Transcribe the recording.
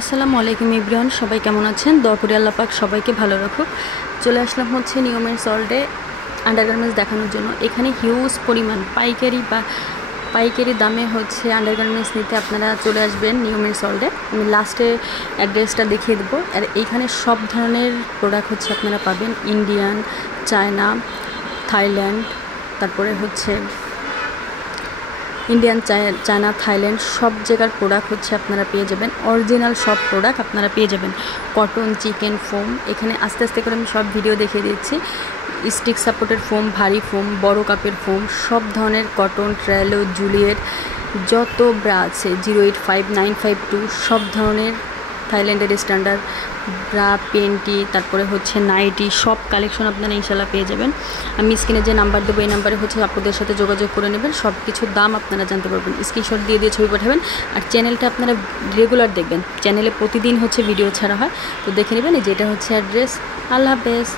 আসসালামু আলাইকুম এভরিওয়ান, সবাই কেমন আছেন? দোয়া করি আল্লাহ পাক সবাইকে ভালো রাখুক। চলে আসলাম হচ্ছে নিয়মের সল্টে আন্ডারগার্মেন্টস দেখানোর জন্য। এখানে হিউজ পরিমাণ পাইকারি দামে হচ্ছে আন্ডারগার্মেন্টস নিতে আপনারা চলে আসবেন নিয়মের সল্টে। আমি লাস্টে অ্যাড্রেসটা দেখিয়ে দেবো। আর এইখানে সব ধরনের প্রোডাক্ট হচ্ছে আপনারা পাবেন, ইন্ডিয়ান, চায়না, থাইল্যান্ড, তারপরে হচ্ছে ইন্ডিয়ান, চায়না, থাইল্যান্ড সব জায়গার প্রোডাক্ট হচ্ছে আপনারা পেয়ে যাবেন। অরিজিনাল সব প্রোডাক্ট আপনারা পেয়ে যাবেন। কটন, চিকেন, ফোম, এখানে আস্তে আস্তে করে আমি সব ভিডিও দেখিয়ে দিচ্ছি। স্টিক সাপোর্টের ফোম, ভারী ফোম, বড় কাপের ফোম, সব ধরনের কটন, ট্রেলো, জুলিয়েট, যত ব্রা আছে 085952 সব ধরনের থাইল্যান্ডের স্ট্যান্ডার্ড ব্রা, পেন্টি, তারপরে হচ্ছে নাইটি, সব কালেকশন আপনারা ইনশাল্লাহ পেয়ে যাবেন। আমি স্ক্রিনে যে নাম্বার দেবো এই নাম্বারে হচ্ছে আপনাদের সাথে যোগাযোগ করে নেবেন। সব কিছুর দাম আপনারা জানতে পারবেন। স্ক্রিনশট দিয়ে ছবি পাঠাবেন। আর চ্যানেলটা আপনারা রেগুলার দেখবেন, চ্যানেলে প্রতিদিন হচ্ছে ভিডিও ছাড়া হয়, তো দেখে নেবেন। যেটা হচ্ছে অ্যাড্রেস। আল্লাহ হাফেজ।